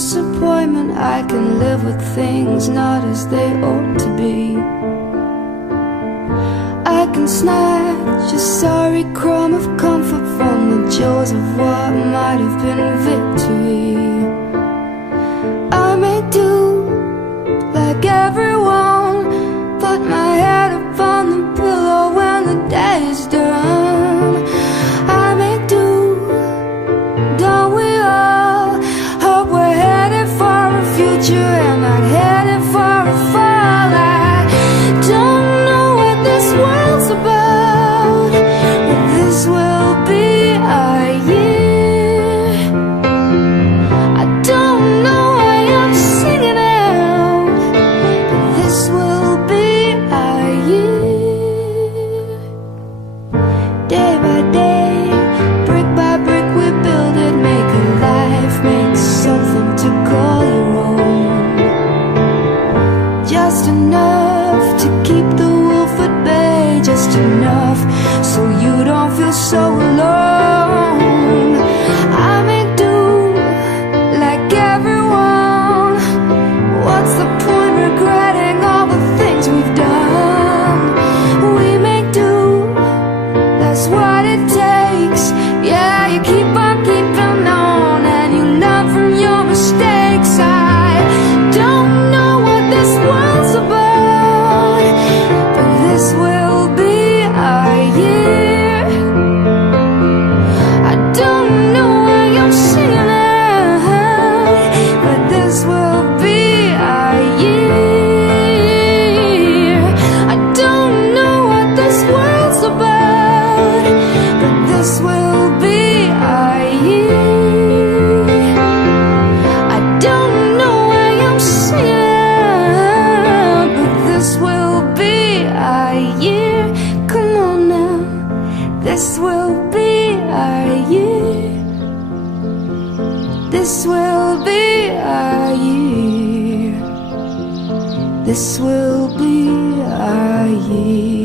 disappointment, I can live with things not as they ought to be. I can snatch a sorry crumb of comfort from the jaws of what might have been victory. I may do like everyone, put my head upon the pillow when the day is done. I may do, don't we all, hope we're headed for a future and not headed for a fall. I don't know what this world's about, but this will be our year. I don't know why I'm singing out, but this will be our year. Day by day, brick by brick, we build it, make a life, make something to call your own. Just enough to keep the wolf at bay, just enough so you don't feel so alone. I may do like everyone, what's the point regretting all the things we've done? We make do, that's what it takes. Yeah, you keep on keeping on and you learn from your mistakes. I don't know what this world's about, but this will be our year. I don't know why I'm singing out, but this will be our year. I don't know what this world's about, but this will be our year. I don't know why I'm singing out, but this will be our year. Come on now, this will be our year. This will be our year. This will be our year.